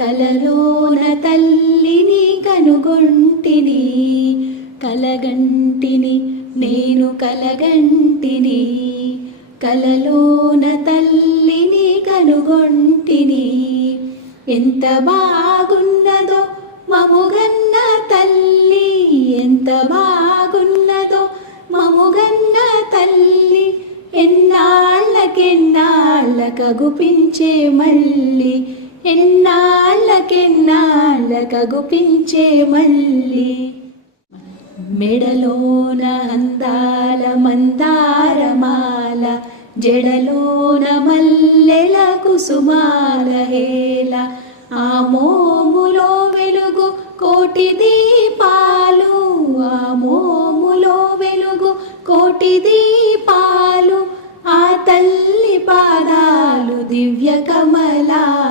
కలలోన తల్లిని కనుగొంటిని, కలగంటిని నేను కలగంటిని, కలలోన తల్లిని కనుగొంటిని. ఎంత బాగున్నదో మముగన్న తల్లి, ఎంత బాగున్నదో మముగన్న తల్లి, ఎన్నాళ్ళకెన్నాళ్ళకగుపించే మళ్ళీ, ఎన్నాళ్ళకెన్నాళ్ళకగుపించే మళ్ళీ. మెడలోన అందాల మందారమాల, జడలోన మల్లెల కుసుమాల హేళ, ఆ మోములో వెలుగు కోటి దీపాలు, ఆ మోములో వెలుగు కోటి దీపాలు, ఆ తల్లి పాదాలు దివ్య కమలాలు.